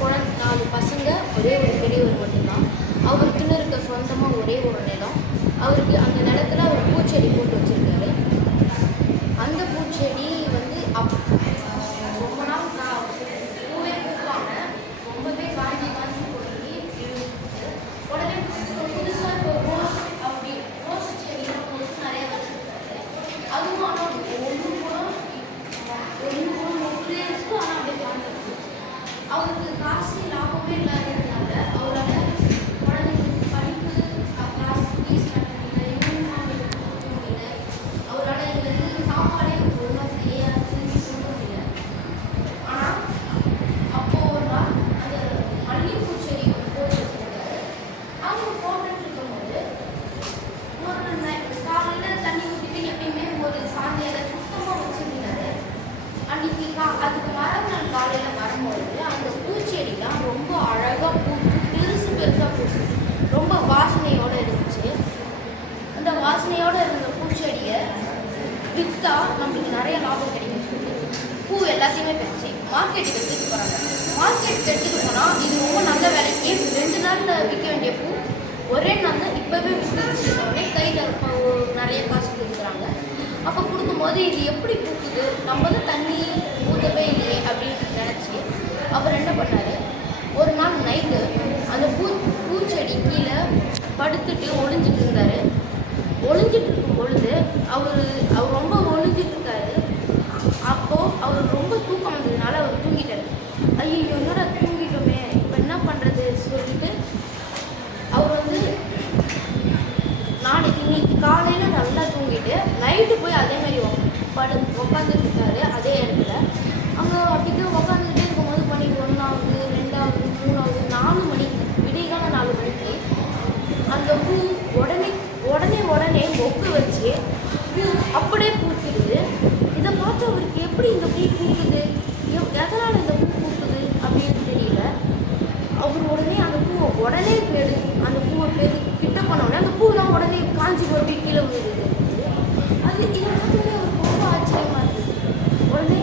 4 பசங்க, ஒரே ஒரு பெரியவர் மட்டும்தான். அவருக்குன்னு இருக்க சொந்தமாக ஒரே ஒரு நிலம். அவருக்கு அந்த நிலத்தில் அவர் பூச்செடி போட்டு வச்சுருக்காரு. அந்த பூச்செடி வந்து ரொம்ப நாள் பூவே பூப்பாங்க, ரொம்பவே காஞ்சி போய் இருந்துச்சு. உடனே புதுசாக இப்போ ரோஸ் அப்படி ரோஸ் செடியெல்லாம் போட்டு நிறையா வச்சுருக்காரு. அதுவும் ஆனால் ஒன்று கூட மொத்தே இருக்கும், ஆனால் அப்படியே காஞ்சிருக்கு. அவருக்கு காசு லாபமே இல்லாததுனால அவரால் குழந்தைங்களுக்கு படிப்பு காசு ஃபீஸ் கட்ட முடியல, யூனிஃபார்ம் எடுக்க முடியல, அவரால் இங்கே இருந்து சாப்பாடே ஒழுங்காக செஞ்சு கொடுக்க முடியல. ஆனால் அப்போது ஒரு நாள் அந்த மல்லிகைப்பூ செடி போட்டு வச்சுருக்காரு. அவங்க போட்டுட்டு இருக்கும்போது ஒரு காலையில் தண்ணி ஊற்றிட்டு எப்பயுமே ஒரு சாந்தியை சுத்தமாக வச்சுருந்தாரு. அன்றைக்கி அதுக்கு மறுநாள் காலையில் வரும்போது அந்த பூச்செடிலாம் ரொம்ப அழகாக பூத்து பெருசாக பூத்து ரொம்ப வாசனையோடு இருந்துச்சு. அந்த வாசனையோடு இருந்த பூச்செடியை விற்றா நம்மளுக்கு நிறைய லாபம் கிடைக்கும் சொல்லி பூ எல்லாத்தையுமே பறிச்சு மார்க்கெட்டுக்கு எடுத்துகிட்டு போகிறாங்க. மார்க்கெட்டுக்கு எடுத்துகிட்டு போனால் இது ரொம்ப நல்ல வேலைக்கு 2 நாளில் விற்க வேண்டிய பூ ஒரே நாளில் இப்போவே விற்றுச்சோடனே கையில் நிறைய காசு கொடுக்குறாங்க. அப்போ கொடுக்கும்போது இது எப்படி பூக்குது, நம்ம தான் தண்ணி ஊற்றவே இல்லையே அப்படின்னு நினச்சி அவர் என்ன பண்ணார், ஒரு நாள் நைட்டு அந்த பூச்செடி கீழே படுத்துட்டு ஒளிஞ்சிட்டு இருந்தார். ஒளிஞ்சிட்டு இருக்கும் பொழுது அவர் ரொம்ப ஒளிஞ்சிட்டு இருக்காரு. அப்போது அவர் ரொம்ப தூக்கம் வந்ததுனால அவர் தூங்கிட்டார். ஐயோ என்னோட தூங்கிட்டோமே, இப்போ என்ன பண்ணுறது சொல்லிட்டு அவர் வந்து நாளைக்கு இன்னைக்கு காலையில் நல்லா தூங்கிட்டு நைட்டு போய் அதேமாதிரி உட்காந்துட்டு இருக்காரு அதே இடத்துல. அங்கே அப்படிதான் உட்காந்துக்கிட்டே இருக்கும்போது மணி 1 ஆகுது, 2 ஆகுது, 3 ஆகுது, 4 மணிக்கு விடியகால 4 மணிக்கு அந்த பூ உடனே மொக்கு வச்சு பூ அப்படியே பூத்துடுது. இதை பார்த்து அவருக்கு எப்படி இந்த பூ பூக்குது, எதனால் இந்த பூ பூக்குது அப்படின்னு தெரியல. அவர் உடனே அந்த பூவை அந்த பூவை கிட்ட பண்ணோடனே அந்த பூலாம் உடனே காஞ்சி போய் கீழே விழுது. அது இதை பார்த்தோன்னே அவருக்கு ரொம்ப ஆச்சரியமாக இருக்குது. உடனே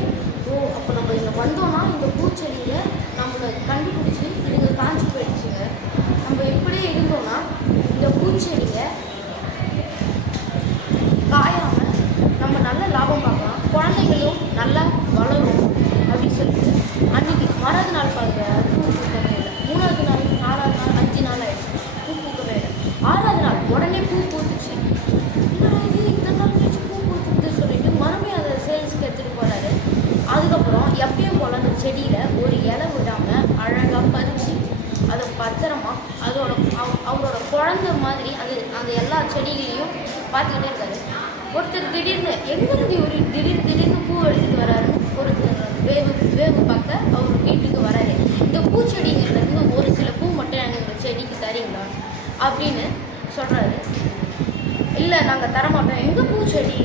அப்போ நம்ம இங்கே வந்தோம்னா இந்த பூச்செடிங்க நம்மளை கண்டுபிடிச்சி இதுங்க காஞ்சி போயிடுச்சுங்க. நம்ம எப்படியே இருந்தோம்னா இந்த பூச்செடிங்க காயாமல் நம்ம நல்ல லாபம் பார்க்கலாம், குழந்தைங்களும் நல்லா வளரும் அப்படின்னு சொல்லிட்டு அன்றைக்கி மறாவது நாள் பாருங்க பூ பூக்கவே இல்லை. 3வது நாள், 4வது நாள், 5 நாள் ஆகிடுச்சு, பூ பூக்கவே இல்லை. 6வது நாள் உடனே பூ பூத்துச்சு. இது இத்தனை நாள் கழிச்சு பூ பூத்துக்குது சொல்லிட்டு மறுபடியும் அதை சேல்ஸுக்கு எடுத்துகிட்டு போகிறாரு. அதுக்கப்புறம் எப்பயும் போல் அந்த செடியில் ஒரு இலை விடாமல் அழகாக பறித்து அதை பத்திரமா அவரோட குழந்தை மாதிரி அந்த எல்லா செடிகளையும் பார்த்துக்கிட்டே இருக்காரு. ஒருத்தர் திடீர்னு எங்கேருந்து ஒரு திடீர்னு பூ எடுத்துகிட்டு வராருன்னு ஒரு வேவு பார்க்க அவர் வீட்டுக்கு வராரு. இந்த பூச்செடிங்கிறதுலேருந்து ஒரு சில பூ மட்டும் எங்கள் செடிக்கு தரீங்களா அப்படின்னு சொல்கிறாரு. இல்லை நாங்கள் தரமாட்டோம், எங்கள் பூச்செடி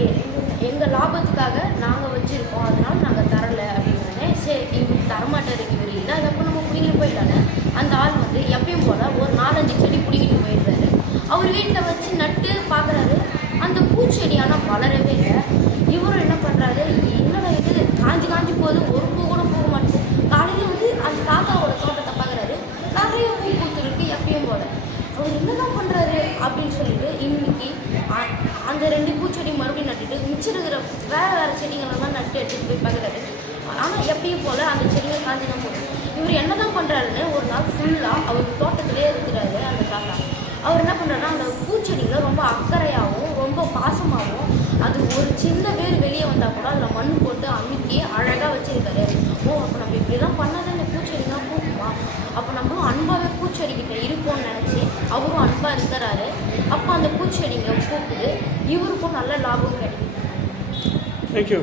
எங்கள் லாபத்துக்காக நாங்கள் வச்சுருக்கோம், அதனால் நாங்கள் தரலை அப்படின்னே. சரி எங்களுக்கு தரமாட்டார் இவர் இல்லை, அதப்போ நம்ம பிடிக்கிட்டு போயிடலான்னு அந்த ஆள் வந்து எப்பயும் போல் ஒரு 4-5 செடி பிடிக்கிட்டு போயிடுறாரு. அவர் வீட்டில் வச்சு நட்டு பார்க்குறாரு, அந்த பூச்செடி ஆனால் வளரவே இல்லை. இவரும் என்ன பண்ணுறாரு, என்னடா இது காஞ்சி போகுது, ஒரு பூ கூட போக மாட்டேங்குது. காலையில் வந்து அந்த தாத்தாவோட தோட்டத்தை பார்க்குறாரு, நிறைய பூ பூத்துருக்கு எப்பயும் போல். அவர் என்ன தான் பண்ணுறாரு அப்படின்னு சொல்லிட்டு இன்னைக்கு அந்த 2 பூச்செடி மறுபடியும் நட்டுட்டு மிச்சம் இருக்கிற வேறு செடிகளெல்லாம் நட்டு எடுத்துகிட்டு போய் பார்க்குறாரு. ஆனால் எப்பயும் போல் அந்த செடிகள் காஞ்சி தான் போகுது. இவர் என்ன தான் பண்ணுறாருன்னு ஒரு நாள் ஃபுல்லாக அவர் தோட்டத்திலே இருக்கிறாரு அந்த தாத்தா. அவர் என்ன பண்ணுறாருன்னா அந்த பூச்செடிகளை ரொம்ப அக்கறையாகவும் ரொம்ப பாசமாகவும், அது ஒரு சின்ன வேர் வெளியே வந்தால் கூட அதில் மண் போட்டு அமுக்கி அழகாக வச்சுருக்காரு. அப்போ நம்ம இப்படிலாம் பண்ணாதான் இந்த பூச்செடி தான் பூக்குமா, அப்போ நம்மளும் அன்பாகவே பூச்செடிக்கிட்ட இருப்போம்னு நினச்சி அவரும் அன்பாக இருக்கிறாரு. அப்போ அந்த பூச்செடிங்க பூக்குது, இவருக்கும் நல்ல லாபம் கிடைக்குது. தேங்க்யூ.